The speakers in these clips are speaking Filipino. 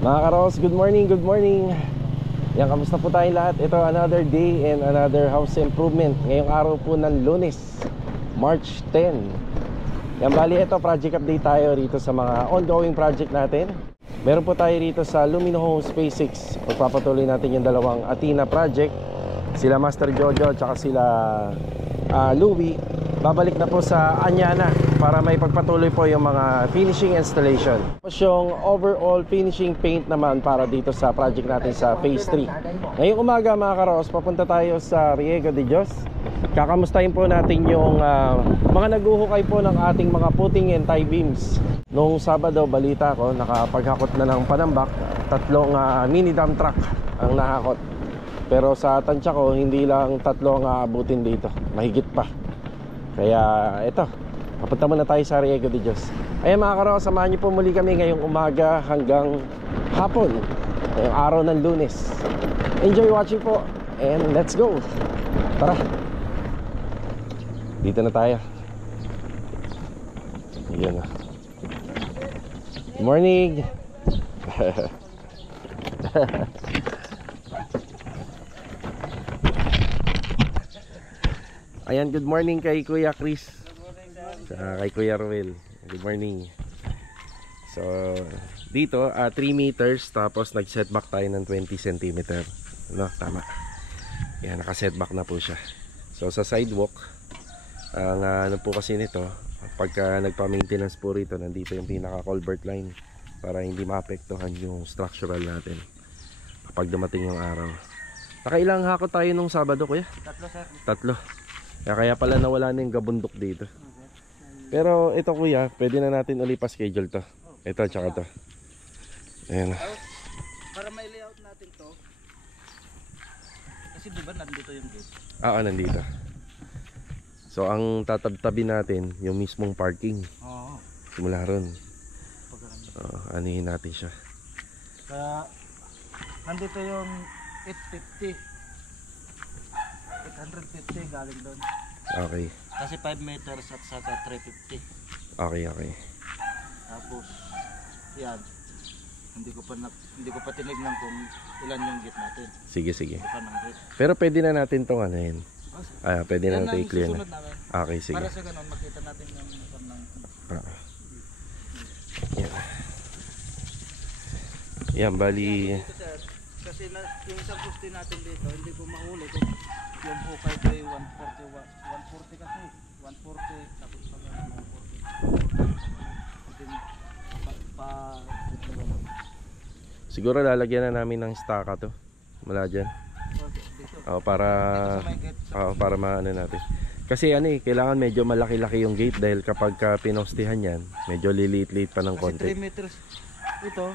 Mga karos, good morning, good morning. Yan, kamusta po tayong lahat? Ito, another day and another house improvement. Ngayong araw po ng Lunes, March 10. Yan, bali ito, project update tayo rito sa mga ongoing project natin. Meron po tayo rito sa Lumino Homes Phase 6. Pagpapatuloy natin yung dalawang Athena project. Sila Master Jojo at saka sila Louie. Babalik na po sa Anyana para may pagpatuloy po yung mga finishing installation. Tapos yung overall finishing paint naman para dito sa project natin sa Phase 3. Ngayong umaga mga karos, papunta tayo sa Riego de Dios. Kakamustahin po natin yung mga naguhukay po ng ating mga footing and tie beams. Noong Sabado, balita ko, nakapaghakot na ng panambak. 3 mini dump truck ang nahakot. Pero sa tansya ko, hindi lang 3 ang aabutin dito, mahigit pa. Kaya ito, papunta muna tayo sa Riego de Dios. Ayan mga karo, samahan niyo po muli kami ngayong umaga hanggang hapon, ngayong araw ng Lunes. Enjoy watching po and let's go. Tara, dito na tayo. Ayan na. Good morning. Ayan, good morning kay Kuya Chris. Kay Kuya Ruel. Good morning. So, dito 3 meters tapos nag-setback tayo ng 20 cm. No, tama. Yan, naka-setback na po siya. So, sa sidewalk, ang ano po kasi nito, pagka nagpa-maintenance po rito, nandito yung pinaka-culvert line para hindi maapektuhan yung structural natin kapag dumating yung araw. Nakailang hako tayo nung Sabado, Kuya? 3, sir. 3. Kaya pala nawala na yung gabundok dito. Pero ito Kuya, pwede na natin ulit pa-schedule to. Ito tsaka to. Ayan. Para may layout natin to. Kasi diba nandito yung gate? Nandito. So ang tatabtabi natin yung mismong parking. Oo. Simula ron. Anihin natin siya. Kaya nandito yung 850. 850 galing doon. Okay. Kasi 5 meters at saka 350. Okay, okay. Tapos yan. Hindi ko pa tinignan kung ilan yung gate natin. Sige, sige. Gate. Pero pwede na natin tong ano yun. Pwede na natin i-clear na. Okay, sige. Para sa ganun makita natin yung Yan. Yan, bali dito, sir, kasi yung isang poste natin dito hindi ko mahuli kung yung hukay ko ay 140 kasi 140 tapos pag 140 siguro lalagyan na namin ng staka to mula dyan. Para maano natin. Kasi kailangan medyo malaki-laki yung gate dahil kapag pinostihan yan, medyo liliit-liit pa ng konti. Kasi 3 meters ito.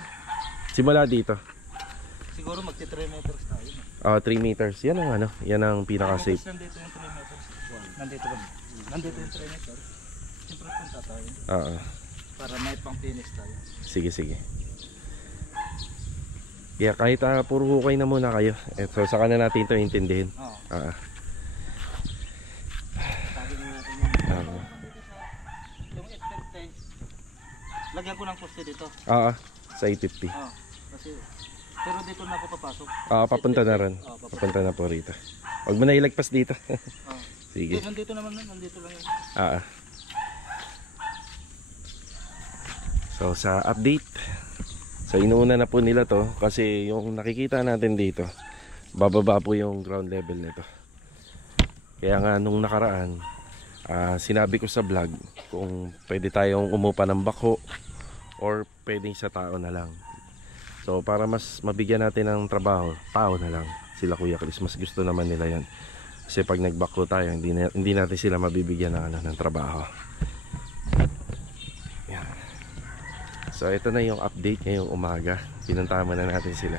Simula dito. Siguro magti 3 meters tayo. 3 meters. Yan ang yan ang pinaka-safe. Nandito yung 3 meters. Nandito ba? Nandito yung 3 meters. Siyempre punta tayo. Para may pang-finish tayo. Sige, sige. Yeah, kahit puro hukay na muna kayo. So saka na natin ito intindihin. Oo. Yung 850. Lagyan ko ng poste dito. Sa 850. Kasi pero dito na ako papasok. Papunta na rin. Papunta na po rito. Huwag mo na ilagpas dito. Sige. Nandito naman, nandito lang yun. So sa update, so inuuna na po nila to kasi yung nakikita natin dito, bababa po yung ground level nito. Kaya nga nung nakaraan, sinabi ko sa vlog kung pwede tayong umupa ng bako or pwedeng sa tao na lang. So para mas mabigyan natin ng trabaho, tao na lang. Sila Kuya Chris, mas gusto naman nila yan. Kasi pag nagbako tayo, hindi natin sila mabibigyan ng trabaho. Yan. So ito na yung update ngayong umaga. Pinuntahan na natin sila.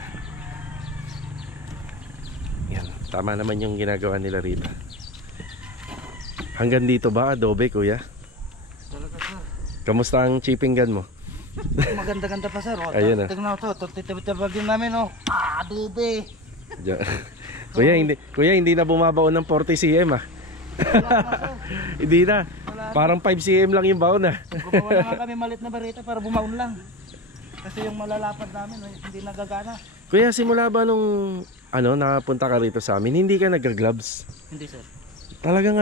Yan, tama naman yung ginagawa nila rito. Hanggang dito ba adobe, Kuya? Talaga, sir. Kamusta ang chipping gun mo? Maganda-ganda pa, sir. Ayun na. Tingnan mo to, titibag din namin, adobe. Kuya, hindi na bumabaon ng 40 cm Hindi na. Parang 5 cm lang yung baon Gumawa na kami malit na barita para bumaon lang. Kasi yung malalapad namin hindi nagagana. Kuya, simula ba nung nakapunta ka rito sa amin, hindi ka nagka-gloves? Hindi sir. Talagang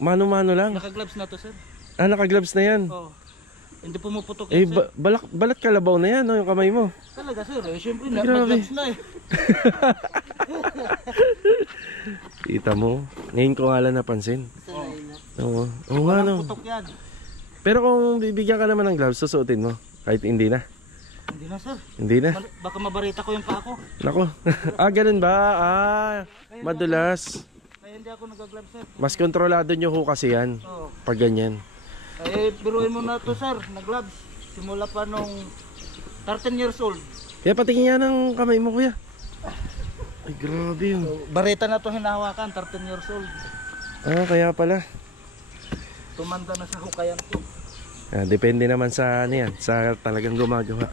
mano-mano lang. Naka-gloves na to sir. Naka-gloves na yan. Oo. Hindi pumuputok Eh, yan sir. balat kalabaw na yan, no, yung kamay mo. Talaga sir, syempre Grabe. nag-gloves na eh. Kita mo, ngayon ko nga lang napansin. Oo, oo nga no. Putok yan. Pero kung bibigyan ka naman ng gloves, susuotin mo. Kahit hindi na. Hindi na sir. Hindi na. Baka mabarita ko yung pako. Nako. Ganun ba? Madulas. Kaya hindi ako nag-gloves sir. Mas kontrolado nyo ho kasi yan. Oo. Pag ganyan. Biruin mo na to sir, nag-gloves. Simula pa nung 13 years old. Kaya patingin nga ng kamay mo, kuya. Ay, grabe yun. Barita na to hinahawakan, 13 years old. Kaya pala. Tumanda na sa hukayan ko. Depende naman sa sa talagang gumagawa.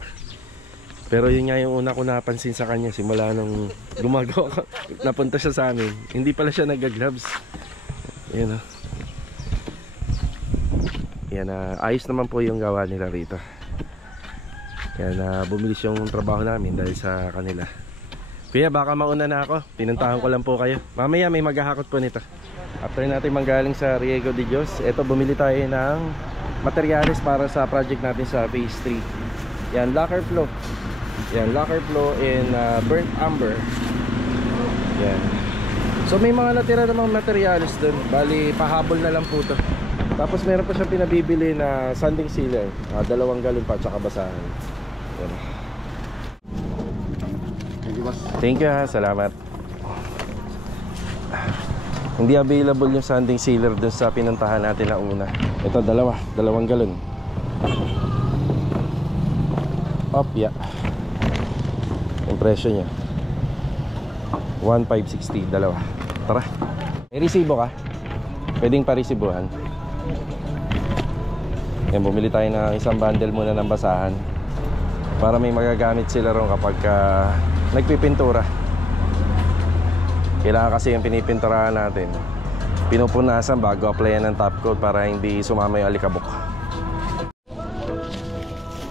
Pero yun nga yung una ko napansin sa kanya simula nung gumagawa ko. Napunta siya sa amin. Hindi pala siya nag-gloves. Yan Yan, ayos naman po yung gawa nila rito. Yan, bumilis yung trabaho namin dahil sa kanila. Kuya, baka mauna na ako. Pinuntahan ko lang po kayo. Mamaya may maghahakot po nito. After natin manggaling sa Riego de Dios, eto bumili tayo ng materyales para sa project natin sa phase 3. Yan, lacquer flow. Yan, lacquer flow in burnt umber. Yan. So may mga natira namang materyales dun. Bali, pahabol na lang po to. Tapos meron pa siyang pinabibili na sanding sealer. 2 galon pa, tsaka basahan. Yan. Thank you ha, salamat. Hindi available yung sanding sealer dun sa pinuntahan natin na una. Ito, 2 galon. Yeah. Yung presyo niya 1,560, 2. Tara. May resibo ka? Pwedeng paresibuhan. Yan, bumili tayo ng isang bundle muna ng basahan para may magagamit sila ron kapag nagpipintura. Kailangan kasi yung pinipinturahan natin pinupunasan bago applyan ng top coat para hindi sumama yung alikabok.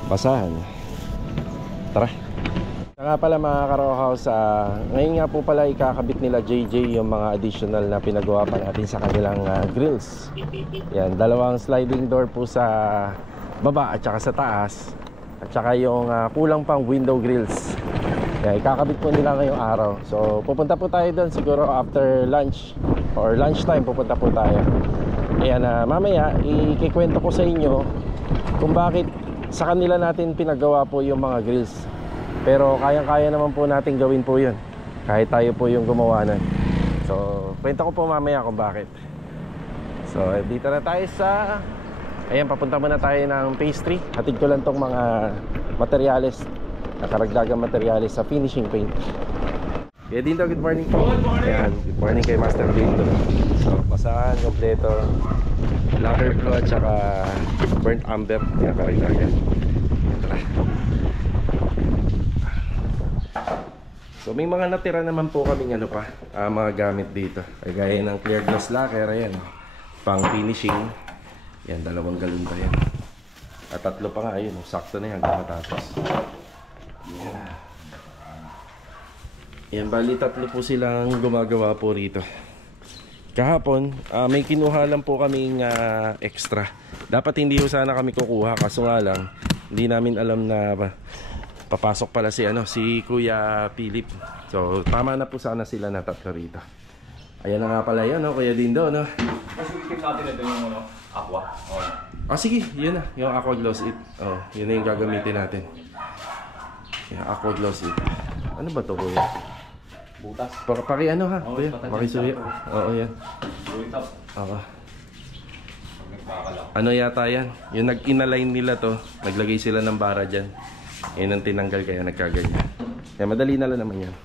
Basahan. Tara. Nga pala mga ka-row house, ngayon nga po pala ikakabit nila JJ yung mga additional na pinagawa pa natin sa kanilang grills. Yan, 2 sliding door po sa baba at saka sa taas. At saka yung kulang pang window grills. Yan, ikakabit po nila ngayong araw. So pupunta po tayo doon siguro after lunch or lunchtime, pupunta po tayo. Ayan, mamaya ikikwento ko sa inyo kung bakit sa kanila natin pinagawa po yung mga grills. Pero kayang-kaya naman po natin gawin po yun kahit tayo po yung gumawa nun. So kwento ko po mamaya kung bakit. So dito na tayo sa ayan, papunta muna tayo ng phase 3. Hatid ko lang tong mga materyales, nakaragdagang materyales sa finishing paint. Kaya Dindo, good morning po. Ayan, good morning kay Master Dindo. So basahan, kompleto, lacquer flow at saka burnt umber. Ayan, karagdagan. Tara. So may mga natira naman po kaming mga gamit dito. Ay gaya ng clear glass lacquer, ayan, pang finishing. Yan, 2 galon pa yan. At 3 pa nga, ayun, sakto na yan hanggang matapos. Yan. Yan, bali 3 po silang gumagawa po rito. Kahapon, may kinuha lang po kaming extra. Dapat hindi po sana kami kukuha, kaso nga lang hindi namin alam na papasok pala si Kuya Philip. So tama na po sana sila na 3 rito. Ayan na nga pala yun, no, Kuya Dindo, no? Mas ikip natin ito yung aqua. Sige, yun na, yung aqua gloss it. Yun na yung gagamitin natin. Yung aqua gloss it. Ano ba to, Kuya? Butas. Paki ha, Kuya? Pakisuya. Oo, yan. Butas. Oo. Ano yata yan? Yung nag-inalign nila to, naglagay sila ng bara dyan. Yan ang tinanggal kaya nagkaganyan. Kaya madali na lang naman yan.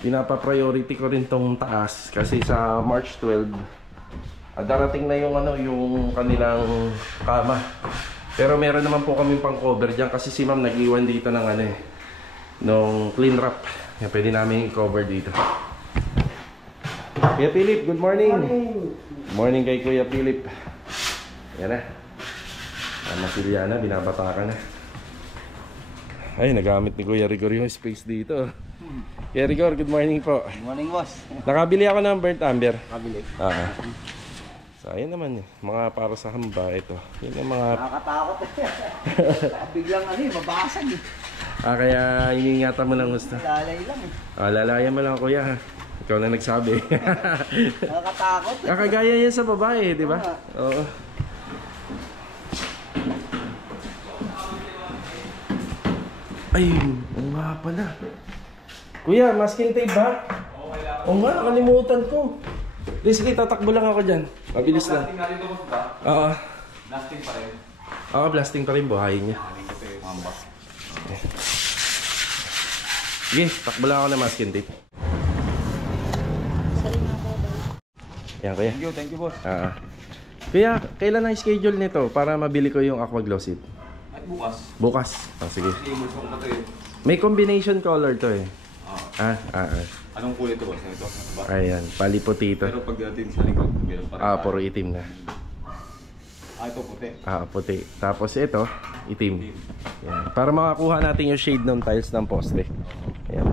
Pinapa-priority ko rin tong taas kasi sa March 12 darating na yung yung kanilang kama. Pero meron naman po kaming pang cover dyan kasi si ma'am nag-iwan dito ng nung clean wrap. Kaya pwede namin i-cover dito. Kuya Philip, good morning. Good morning kay Kuya Philip. Yan na. Masiliana, binabata ka na. Ay, nagamit ni Kuya Rigor yung space dito. Kuya Rigor, good morning po. Good morning, boss. Nakabili ako ng burnt amber. Kabili. So, ayun naman mga para sa hamba ito. Yun yung mga... Nakakatakot biglang mabasag eh. Kaya iniingatan mo ng gusto. Lalay lang eh. Lalayan mo lang kuya ha. Ikaw na nagsabi. Nakakatakot eh. Kakagaya yan sa babae, di ba? Oo. Ay, oo nga pala. Kuya, masking tape ba? Oo nga, nakalimutan ko. Di, sige, tatakbo lang ako dyan. Mabilis lang. Blasting natin ito, boss ba? Oo. Blasting pa rin. Oo, blasting pa rin, buhayin niya. Ito yung mambas. Sige, takbo lang ako ng masking tape. Yan, kuya. Thank you, boss. Kuya, kailan ang schedule nito para mabili ko yung Aqua Glow Seat? At bukas. Bukas. Sige. Hindi mo siyang ito eh. May combination color to eh. Anong kulay ito, boss? Ito ba? Ayan, paliputi ito. Pero pagdating sa likod, meron pa rin. Puro itim na. Ito puti. Puti. Tapos ito, itim. Yan. Para makakuha natin yung shade ng tiles ng poste. Ayan.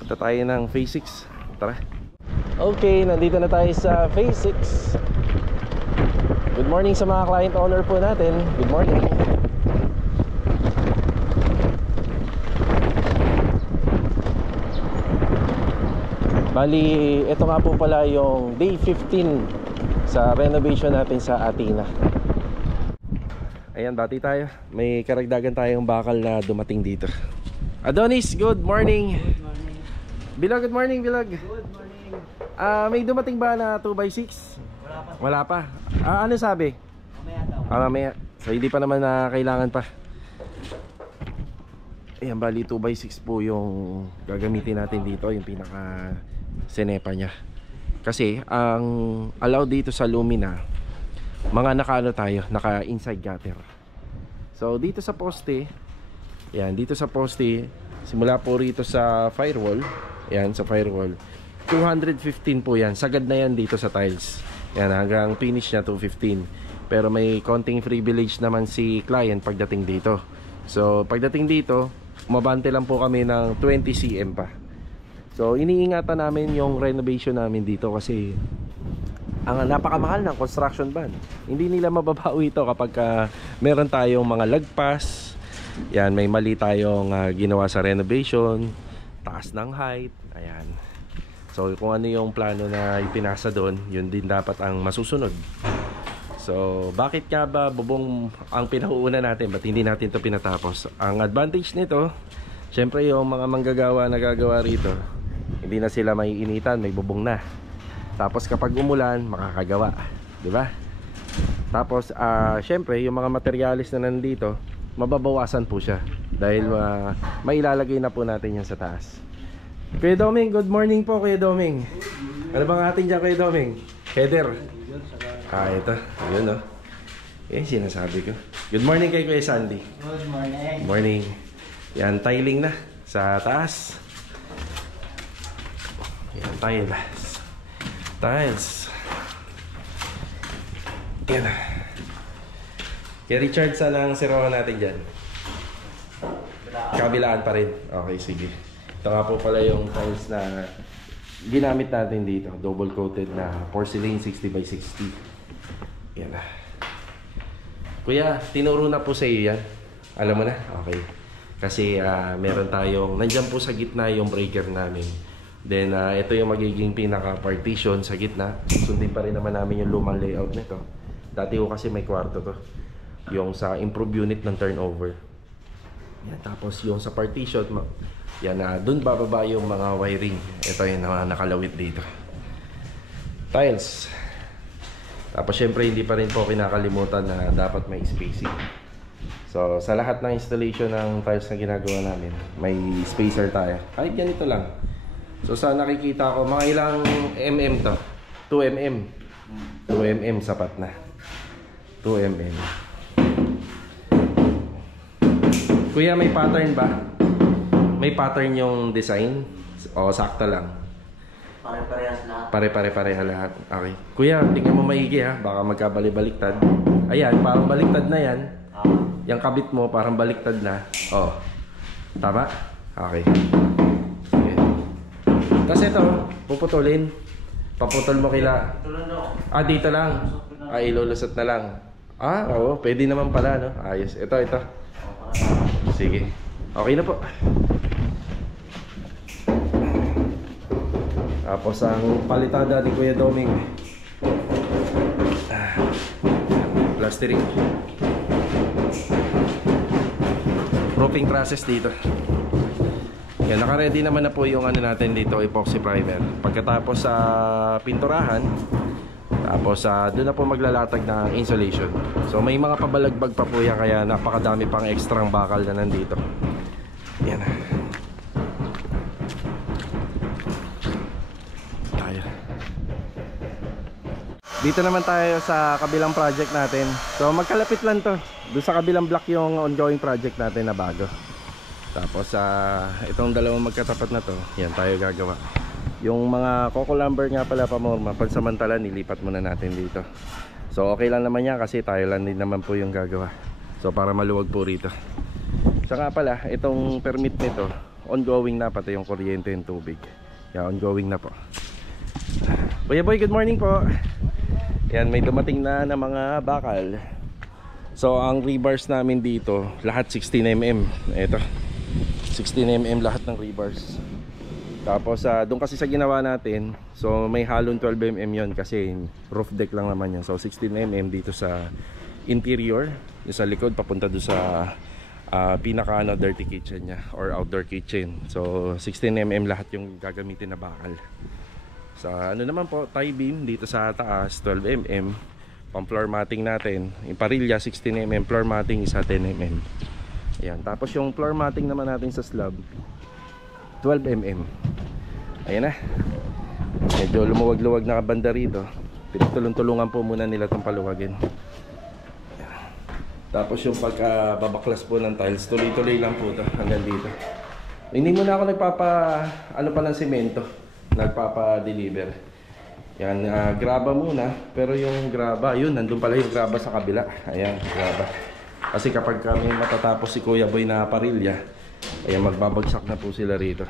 Punta tayo ng phase 6. Tara. Okay, nandito na tayo sa phase 6. Good morning sa mga client owner po natin. Good morning. Bali, ito nga po pala yung day 15 sa renovation natin sa Athena. Ayan, bati tayo. May karagdagan tayong bakal na dumating dito. Adonis, good morning. Good morning. Bilog, good morning, Bilog. Good morning. May dumating ba na 2x6? Wala pa. Wala pa. Ano sabi? Mamaya daw. Mamaya. So hindi pa naman na kailangan pa. Ayan, bali 2x6 po yung gagamitin natin dito. Yung pinaka sinepa niya. Kasi ang allowed dito sa Lumina, mga naka-ano tayo, naka inside gutter. So dito sa poste, yan, dito sa poste, simula po rito sa firewall, yan, sa firewall, 215 po yan. Sagad na yan dito sa tiles. Yan, hanggang finish niya 215. Pero may konting privilege naman si client pagdating dito. So pagdating dito, umabante lang po kami ng 20 cm pa. So iniingatan namin yung renovation namin dito kasi ang napakamahal ng construction ban. Hindi nila mababawi ito kapag meron tayong mga lagpas. Yan, may mali tayong ginawa sa renovation, taas ng height. Ayan. So kung ano yung plano na ipinasa doon, yun din dapat ang masusunod. So bakit nga ba bubong ang pinauuna natin? Ba't hindi natin ito pinatapos? Ang advantage nito, syempre yung mga manggagawa na gagawa rito, hindi na sila may initan, may bubong na. Tapos kapag umulan, makakagawa, di ba? Tapos syempre yung mga materyales na nandito, mababawasan po siya dahil mailalagay na po natin yan sa taas. Kuya Doming, good morning po Kuya Doming. Ano bang atin dyan Kuya Doming? Header. Ito, yun o. Sinasabi ko. Good morning kay Kuya Sandy. Good morning. Morning. Yan, tiling na sa taas. Yan, tiles. Tiles. Yan. Kaya Richard, saan ang sirawan natin dyan? Kabilaan pa rin. Okay, sige. Ito nga po pala yung tiles na ginamit natin dito. Double coated na porcelain 60x60. Yan na. Kuya, tinuro na po sa iyo yan. Alam mo na? Okay. Kasi meron tayong, nandyan po sa gitna yung breaker namin. Then ito yung magiging pinaka-partition sa gitna. Sundin pa rin naman namin yung lumang layout nito. Dati ko kasi may kwarto to. Yung sa improve unit ng turnover. Yan, tapos yung sa partition, yan, dun bababa yung mga wiring. Ito yung nakalawit dito. Tiles. Tapos syempre hindi pa rin po kinakalimutan na dapat may spacing. So sa lahat ng installation ng tiles na ginagawa namin, may spacer tayo. Kahit ganito lang. So sa nakikita ko, mga ilang mm to? 2 mm. 2 mm sapat na. 2 mm. Kuya, may pattern ba? May pattern yung design? O sakto lang? Pare-parehas lahat. Pare-pareha lahat. Okay. Kuya, tingnan mo maigi ha. Baka magkabali-baliktad. Ayan, parang baliktad na yan. Yung kabit mo, parang baliktad na. Oh. Tama? Okay. Sige. Tapos ito, puputulin. Paputol mo kila. Dito lang. Ilulusot na lang. Oo, pwede naman pala, no? Ayos. Ito. Sige. Okay na po. Tapos ang palitada ni Kuya Doming. Plastering. Roofing process dito. Yan, naka-ready naman na po yung ano natin dito, epoxy primer. Pagkatapos sa pinturahan, tapos doon na po maglalatag ng insulation. So may mga pabalagbag pa po yan, kaya napakadami pang ekstrang bakal na nandito. Yan. Tayo. Dito naman tayo sa kabilang project natin. So magkalapit lang to. Doon sa kabilang block yung ongoing project natin na bago. Tapos itong dalawang magkatapat na to, yan tayo gagawa. Yung mga coco lumber nga pala Pamorma, pansamantala nilipat muna natin dito. So okay lang naman yan kasi tayo lang din naman po yung gagawa. So para maluwag po rito. So nga pala, itong permit nito, ongoing na pati yung kuryente and tubig. Yan, ongoing na po. Kuya Boy, good morning po. Yan, may dumating na mga bakal. So ang rebars namin dito, lahat 16mm. Ito, 16mm lahat ng rebars. Tapos doon kasi sa ginawa natin, so may halong 12mm yon kasi roof deck lang naman yan. So 16mm dito sa interior, sa likod papunta doon sa pinaka dirty kitchen nya or outdoor kitchen. So 16mm lahat yung gagamitin na bakal. Sa naman po, tie beam dito sa taas 12mm, pang floor matting natin, yung parilya 16mm, floor matting isa 10mm. Ayan, tapos yung floor matting naman natin sa slab 12mm. Ayan na. Medyo lumuwag-luwag na kabanda rito. Pinagtulong-tulungan po muna nila itong paluwagin. Tapos yung pagkababaklas po ng tiles, tuloy-tuloy lang po ito hanggang dito. Hindi muna ako ng semento, nagpapa-deliver. Yan, graba muna. Pero yung graba, yun, nandun pala yung graba sa kabila. Ayan, graba. Kasi kapag kami matatapos si Kuya Boy na parilya, ayan, magbabagsak na po sila rito.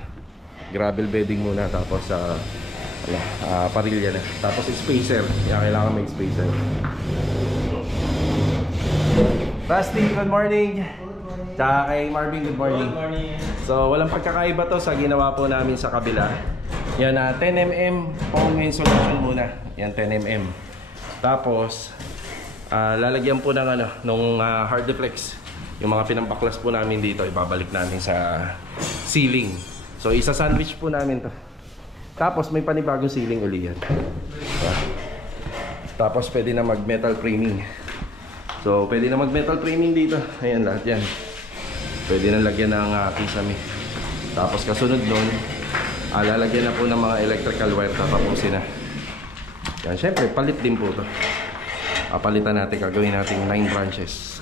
Gravel bedding muna, tapos parilya na. Tapos spacer, kaya kailangan may spacer. Rusty, good morning. Tsaka kay Marvin, good morning. Good morning. So walang pagkakaiba to sa ginawa po namin sa kabila. Yan, 10mm foam insulation muna. Yan, 10mm. Tapos lalagyan po ng nung hard deflex. Yung mga pinambaklas po namin dito, ibabalik namin sa ceiling. So isa sandwich po namin to. Tapos may panibagong ceiling uli yan. Tapos pwede na mag metal framing. So pwede na mag metal framing dito. Ayan, lahat yan. Pwede na lagyan ng kisame. Tapos kasunod nun, lalagyan na po ng mga electrical wire, tatapusin na. Yan, syempre palit din po to. Palitan natin, gagawin natin 9 branches.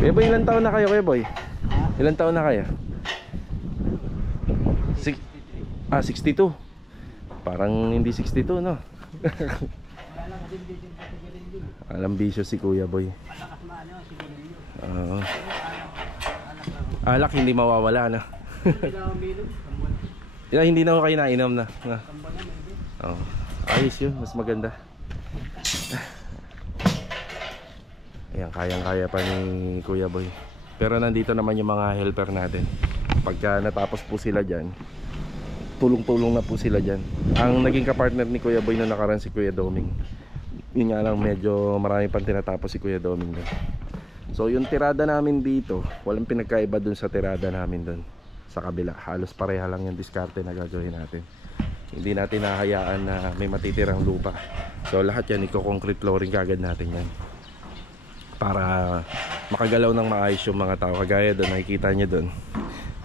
Kuya Boy, ilan taon na kayo, Kuya Boy? Ilan taon na kayo? 62. Parang hindi 62, no? Alam bisyo si Kuya Boy. Alak hindi mawawala na. Hindi na ako kayo nainom na. Ayos yun, mas maganda. Ayan, kayang-kaya pa ni Kuya Boy. Pero nandito naman yung mga helper natin. Pagka natapos po sila dyan, tulong-tulong na po sila dyan. Ang naging kapartner ni Kuya Boy na nakaraan si Kuya Doming. Yun nga lang, medyo marami pang tinatapos si Kuya Doming doon. So yung tirada namin dito, walang pinagkaiba dun sa tirada namin dun sa kabila. Halos pareha lang yung diskarte na gagawin natin. Hindi natin nahayaan na may matitirang lupa. So lahat yan, iko-concrete flooring kagad natin yan, para makagalaw ng maayos yung mga tao. Kagaya doon, nakikita nyo doon,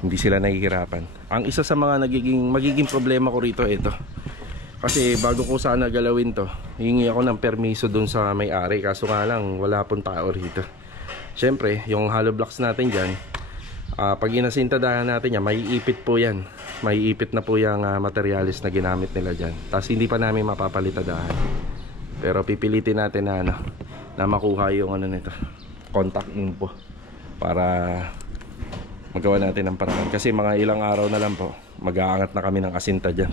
hindi sila nahihirapan. Ang isa sa mga magiging problema ko rito, ito. Kasi bago ko sana galawin to, hingi ako ng permiso doon sa may-ari. Kaso nga lang, wala pong tao rito. syempre, yung hollow blocks natin dyan, pag inasintadahan natin yan, maiipit po yan. Maiipit na po yung materialis na ginamit nila dyan. Tapos hindi pa namin mapapalitadahan. Pero pipilitin natin na, na makuha yung nito, contact info. Para magawa natin ng paraan. Kasi mga ilang araw na lang po, mag-aangat na kami ng asinta dyan.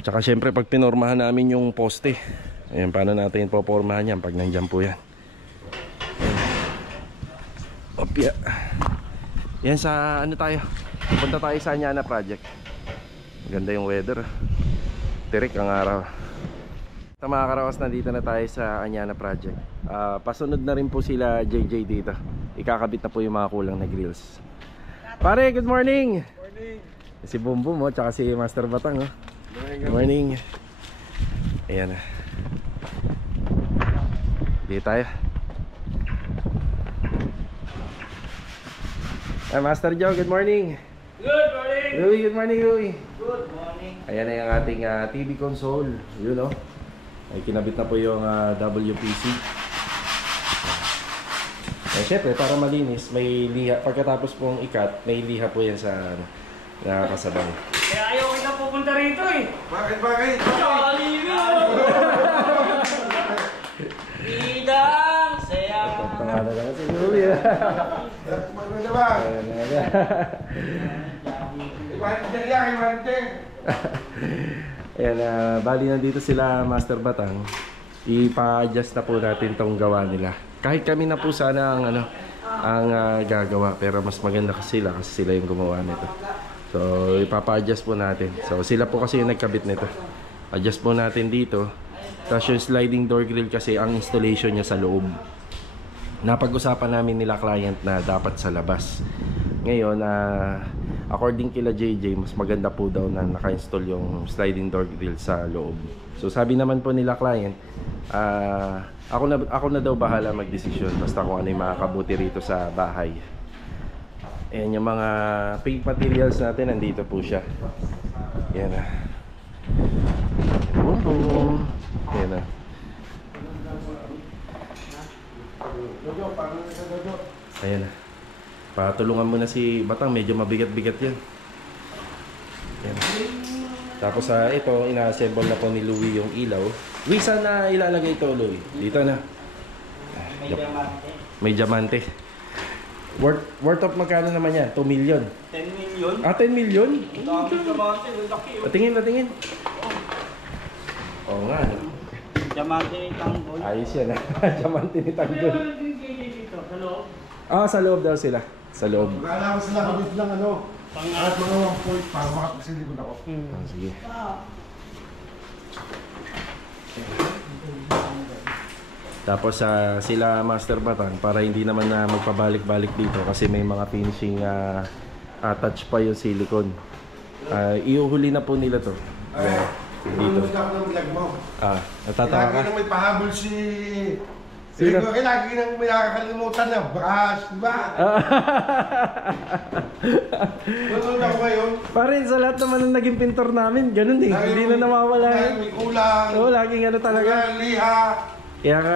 Tsaka syempre, pag pinormahan namin yung poste, ayan, paano natin popormahan yan pag nandyan po yan. Opya. Yan sa ano tayo, punta tayo sa Anyana Project. Ganda yung weather, tirik ang araw. Sa mga karawas, nandito na tayo sa Anyana Project. Pasunod na rin po sila JJ dito. Ikakabit na po yung mga kulang na grills. Pare, good morning! Morning! Si Bumbum mo, tsaka si Master Batang oh. Good morning. Ayan na. Dito tayo. Master Joe, good morning. Good morning! Louie, good morning Louie. Good morning! Ayan na yung ating TV console. Yun o. Ay kinabit na po yung WPC. Eh syempre para malinis, may liha. Pagkatapos pong ikat, may liha po yan sa nakakasabay. Kaya ayaw kita pupunta rito eh! Bakit? Chalino! Bidang! Sayang! Pangalan lang si Louie. Maganda ba? Ayan, bali nandito sila Master Batang. Ipa-adjust na po natin tong gawa nila. Kahit kami na po sana ang gagawa, pero mas maganda kasi sila yung gumawa nito. So ipapa-adjust po natin. So sila po kasi yung nagkabit nito. Adjust po natin dito. Tapos yung sliding door grill kasi ang installation niya sa loob. Napag-usapan namin nila client na dapat sa labas. Ngayon, according kila JJ, mas maganda po daw na naka-install yung sliding door grill sa loob. So sabi naman po nila client, ako na daw bahala magdesisyon basta kung ano yung makakabuti rito sa bahay. Ayan yung mga paint materials natin, nandito po siya. Ayan na. Boom boom. Ayan na. Ayan na. Patulungan mo na si Batang, medyo mabigat-bigat yan. Ayan. Tapos ito, ina-assemble na po ni Louie yung ilaw. Louie, saan na ilalagay ito, Louie? Dito na. May diamante. May diamante. Worth of magkano naman yan? 2 million. 10 million? 10 million? Ang dami diamante, ang laki oh. Patingin. Oo nga. No? Diamante ni Tanggol. Ayos yan. Diamante ni Tanggol. Meron din dito, sa loob. Sa loob daw sila. Sa loob. Magkala ko sila kabit lang at mga 1 point para makapagsilikod ako. Sige. Tapos sila Master Batang, para hindi naman na magpabalik-balik dito kasi may mga finishing touch pa yung silicone. Iuhuli na po nila to. Dito. Nanonood ako ng vlog mo. Natataka ka? Lagi nang may pahabol si... Sino? Lagi nang may nakakalimutan na brush, di ba? Nanonood ako ngayon. Pare, sa lahat naman ng naging pintor namin, ganun eh. Hindi na nawawala Lagi yun. may kulang. Oo, laging ano talaga. Kulang, liha. Kaya ka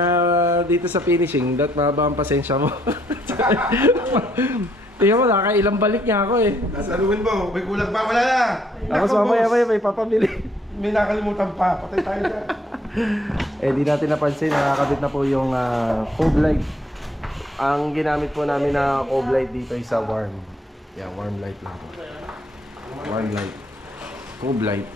dito sa finishing, mahaba ang pasensya mo. Tingnan mo, nakailang balik niya ako eh. Nasaluhin mo, may kulang pa, wala na. Ako sa mamaya may papamili. May nakalimutan pa, patay tayo dyan. Di natin napansin, nakakabit na po yung cove light. Ang ginamit po namin na cove light dito ay sa warm. Yeah, warm light lang po. Warm light. Cove light.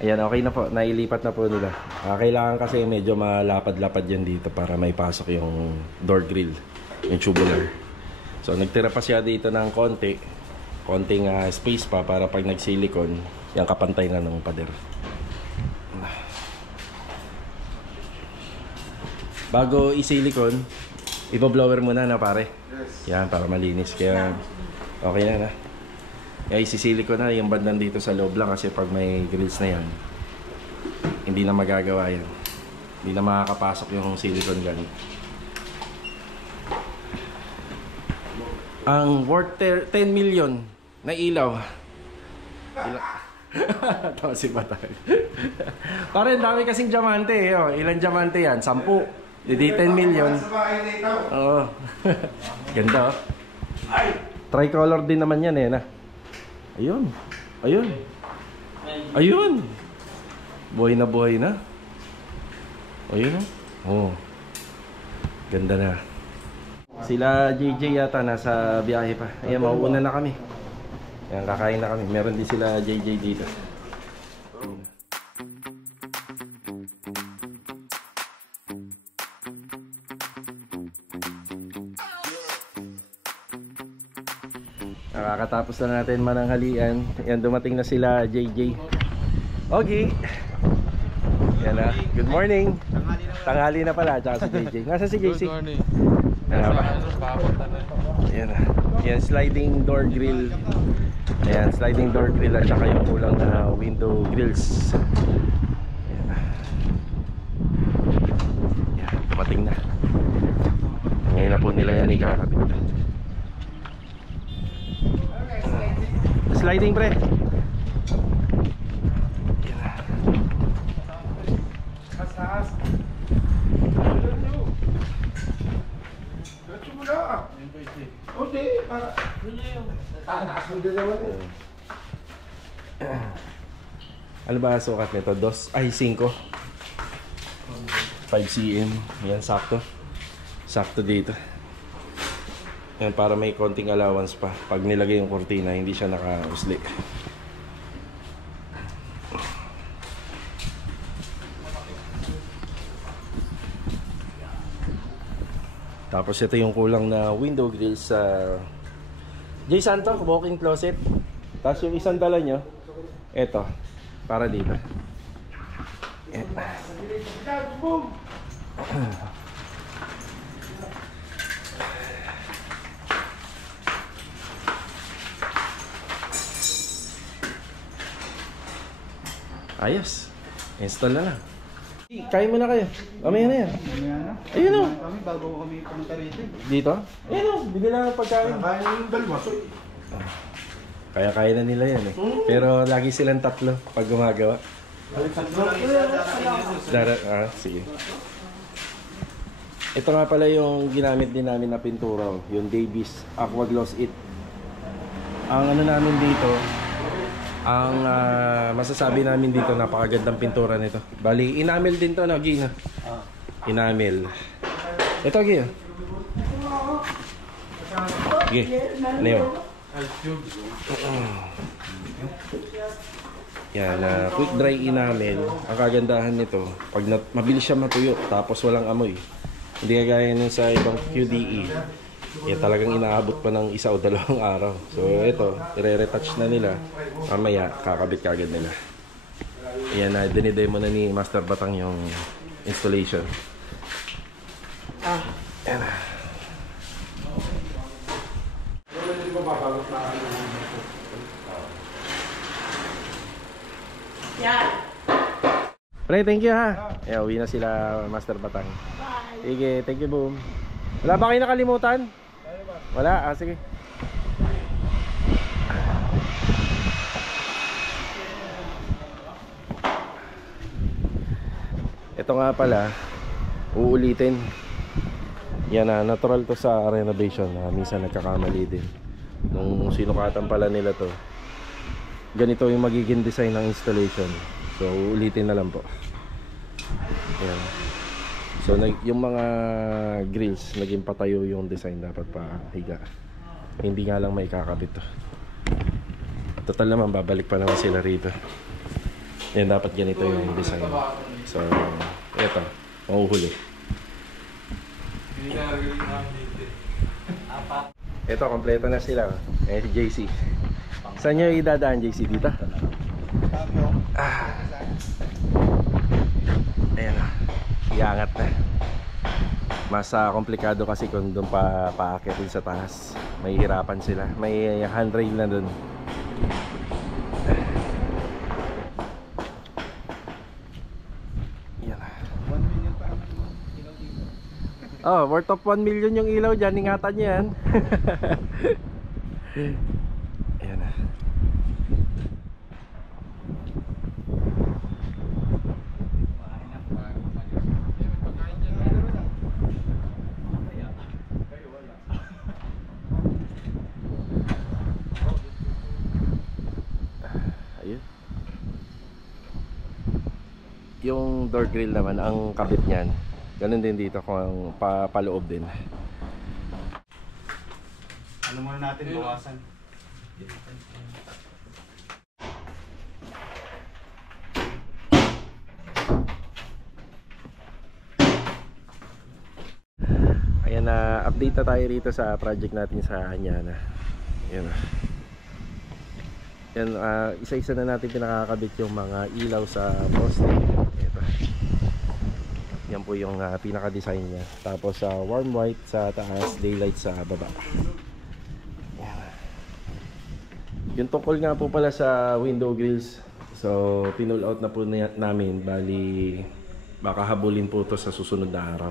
Ayan, okay na po. Nailipat na po nila. Kailangan kasi medyo malapad-lapad yan dito para may pasok yung door grill, yung tubular. So, nagtira pa siya dito ng konting space pa para pag nagsilikon, yung kapantay na ng pader. Bago isilikon, ibo-blower muna na pare. Yan, para malinis. Kaya, okay na. Kaya isisili ko na yung bandang dito sa loob lang kasi pag may grills na yan, hindi na magagawa yan. Hindi na makakapasok yung silicone gun. Ang worth 10 million na ilaw. Tawa si Batang. Parang dami kasing diamante eh. Oh. Ilan diamante yan? 10. Hindi 10 million. Sa bahay na ikaw. Oo. Ganda oh. Tricolor din naman yan eh na. Ayun. Ayun. Ayun. Buhay na. Ayun oh. Oh. Ganda na. Sila JJ yata nasa biyahe pa. Ayan, mauuna na kami. Ayan, kakain na kami. Meron din sila JJ dito. Nakakatapos na natin mananghalian. Ayan, dumating na sila JJ. Okay. Yan na. Good morning. Tanghali na pala. Tsaka si JJ. Nasa si JC? Good morning. Ayan na. Ayan, sliding door grill. Ayan, sliding door grill at saka yung kulang na window grills. Ayan na. Ayan, dumating na. Ngayon na po nila yan ikakabit. Sliding pre. Ayan na. Taas. Diretso mo na. Okay, para. Taas mo din naman eh. Ano ba sukat nito? 5 cm. Yan, sakto. Sakto dito. Yan, para may konting allowance pa. Pag nilagay yung kortina, hindi siya naka-usli. Tapos ito yung kulang na window grill sa J. Santo, walk-in closet. Tapos yung isang dala nyo, ito, para dito. Yan. Ayos. Install na lang. Kain muna kayo. Mamaya na yan. Ayun o. Kami bago kami pumunta rito. Dito? Ayun o. Bili lang ng pagkain. Kaya yung dalawa. Kaya kaya na nila yan eh. Pero lagi silang tatlo pag gumagawa. Sige. Ito nga pala yung ginamit din namin na pintura. Yung Davis Aqua Gloss It. Ang ano namin dito, ang masasabi namin dito, napakagandang pintura nito. Bali, enamel din to, no, Gino? Enamel. Ito, Gino. Sige, ano yun? Yan, quick dry enamel. Ang kagandahan nito, pag mabilis siya matuyo, tapos walang amoy. Hindi kagaya nun sa ibang QDE. Yan, talagang inaabot pa ng 1 o 2 araw. So ito, i-retouch na nila. Mamaya, kakabit kagad nila. Yan, dinidemo na ni Master Batang yung installation. Yan na. Yan. Pre, thank you ha. Ayan, uwi na sila Master Batang. Sige, thank you, boom. Wala ba kayo nakalimutan? Wala? Ah, sige. Ito nga pala, uulitin. Yan na, natural to sa renovation. Minsan nagkakamali din. Nung sinukatan pala nila to, ganito yung magiging design ng installation. So, uulitin na lang po. Yan. So, yung mga grills, naging patayo yung design, dapat pa higa. Hindi nga lang may kakabit to. Total naman, babalik pa naman sila rito. Yan, dapat ganito yung design. So, eto, mahuhuli. Eto, kompleto na sila. Eh, si JC. Saan nyo idadaan, JC? Dito? Ayan na. Iangat na. Mas komplikado kasi kung doon pa paakitin sa taas. May hirapan sila. May handrail na doon. Yan na. 1 million pa naman yung ilaw dito. Oh, worth of 1 million yung ilaw dyan. Ingatan nyo yan. Ayan na. Yung door grill naman, ang kabit niyan. Ganun din dito kung paloob din. Ano muna natin bawasan? Ayan na, update na tayo rito sa project natin sa Hanyana. Ayan. Yan, isa-isa na natin pinakakabit yung mga ilaw sa poste. Ito. Yan po yung pinaka-design niya. Tapos warm white sa taas, daylight sa baba. Yan. Yung tungkol nga po pala sa window grills. So, pinull out na po namin. Bali, baka habulin po to sa susunod na araw.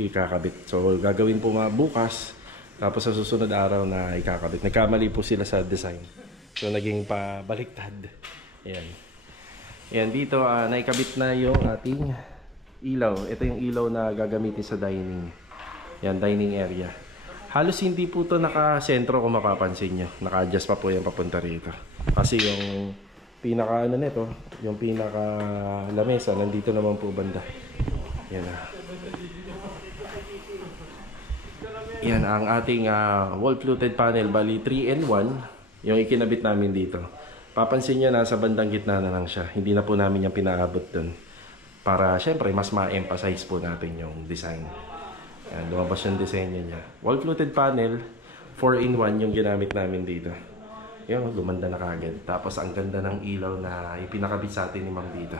Ikakabit. So, gagawin po bukas. Tapos sa susunod araw na ikakabit. Nagkamali po sila sa design. So naging pabaliktad. Ayan. Ayan, dito naikabit na yung ating ilaw. Ito yung ilaw na gagamitin sa dining. Ayan, dining area. Halos hindi po ito naka-sentro kung mapapansin nyo. Naka-adjust pa po yan papunta rito. Kasi yung pinaka ano nito, yung pinaka lamesa, nandito naman po banda. Ayan na. Yan ang ating wall fluted panel. Bali 3-in-1 yung ikinabit namin dito. Papansin nyo, nasa bandang gitna na lang siya. Hindi na po namin yung pinaabot dun. Para syempre mas ma-emphasize po natin yung design. Yan, lumabas yung disenyo niya. Wall fluted panel 4-in-1 yung ginamit namin dito. Yan, gumanda na kagad. Tapos ang ganda ng ilaw na ipinakabit sa atin ni Ma'am dito.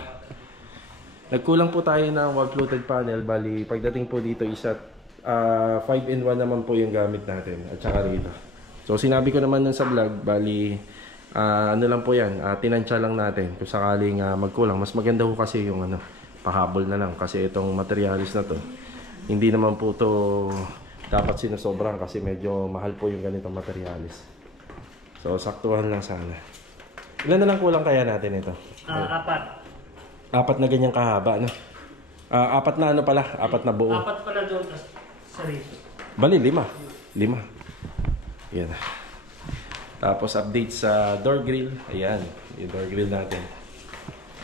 Nagkulang po tayo ng wall fluted panel. Bali pagdating po dito isa 5-in-1 naman po yung gamit natin. At saka rito. So sinabi ko naman nun sa vlog, bali ano lang po yan, tinansya lang natin kung sakaling magkulang. Mas maganda po kasi yung pahabol na lang kasi itong materialis na to, hindi naman po to dapat sinusobran kasi medyo mahal po yung ganitong materialis. So saktuhan lang sana. Ilan na lang kulang kaya natin ito? 4. 4 na ganyang kahaba, no? 4 na pala, 4 na buo. 4 pala doon sa rito. Bali 5. Yan. Tapos update sa door grill. Ayan, yung door grill natin.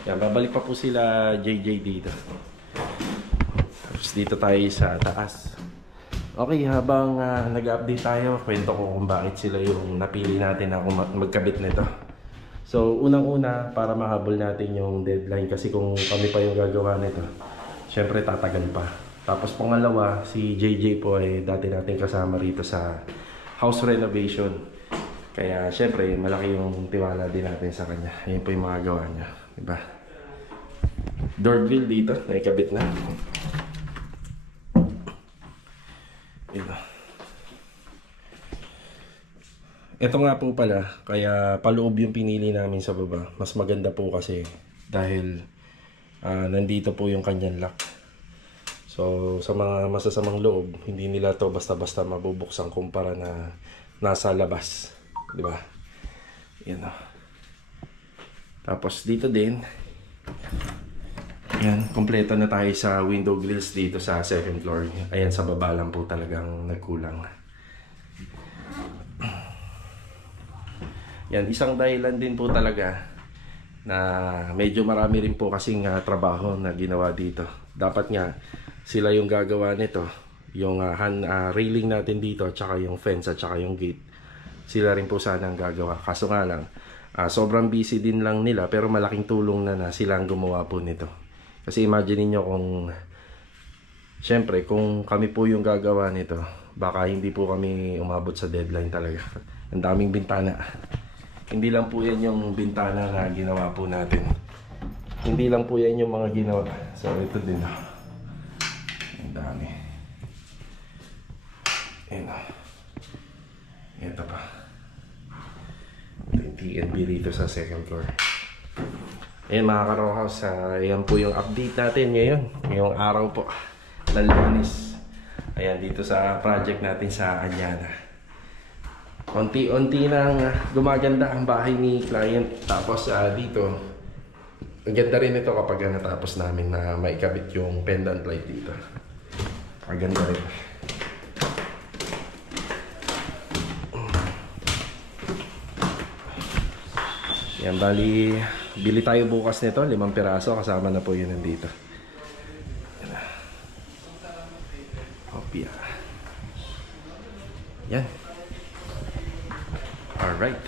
Yan, babalik pa po sila JJ dito. Tapos dito tayo sa taas. Okay, habang nag-update tayo, kwento ko kung bakit sila yung napili natin na magkabit nito. So, unang-una, para mahabol natin yung deadline kasi kung kami pa yung gagawa nito, syempre tatagal pa. Tapos pangalawa, si JJ po ay dati natin kasama rito sa house renovation. Kaya syempre malaki yung tiwala din natin sa kanya. Ayun po yung mga gawa niya, diba? Door grill dito, naikabit na. Ito nga po pala, kaya paloob yung pinili namin sa baba. Mas maganda po kasi dahil nandito po yung kanyang lock. So sa mga masasamang loob, hindi nila to basta-basta mabubuksan kumpara na nasa labas, di ba? Yan o. Tapos dito din, yan, kompleto na tayo sa window grills dito sa second floor. Ayan, sa baba lang po talagang nagkulang. Yan, isang dahilan din po talaga na medyo marami rin po kasing trabaho na ginawa dito. Dapat nga sila yung gagawa nito, yung railing natin dito, tsaka yung fence at tsaka yung gate. Sila rin po sana ang gagawa. Kaso nga lang, sobrang busy din lang nila, pero malaking tulong na sila ang gumawa po nito. Kasi imagine niyo kung, syempre, kung kami po yung gagawa nito, baka hindi po kami umabot sa deadline talaga. Ang daming bintana. Hindi lang po yan yung bintana na ginawa po natin. Hindi lang po yan yung mga ginawa. So ito din. Ang dami. Ayan o. Ito pa. Ito yung TNB dito sa second floor. Ayan mga ka-Rowhouse, ayan po yung update natin ngayon. Ngayong araw po ng Lunes. Ayan dito sa project natin sa Hanyana. Unti-unti nang gumaganda ang bahay ni client. Tapos dito, ang ganda rin ito kapag natapos namin na maikabit yung pendant light dito. Ang ganda rin. Yan, bali Bili tayo bukas nito, 5 piraso. Kasama na po yun nandito. Yan na. Hopya. Yan. Alright.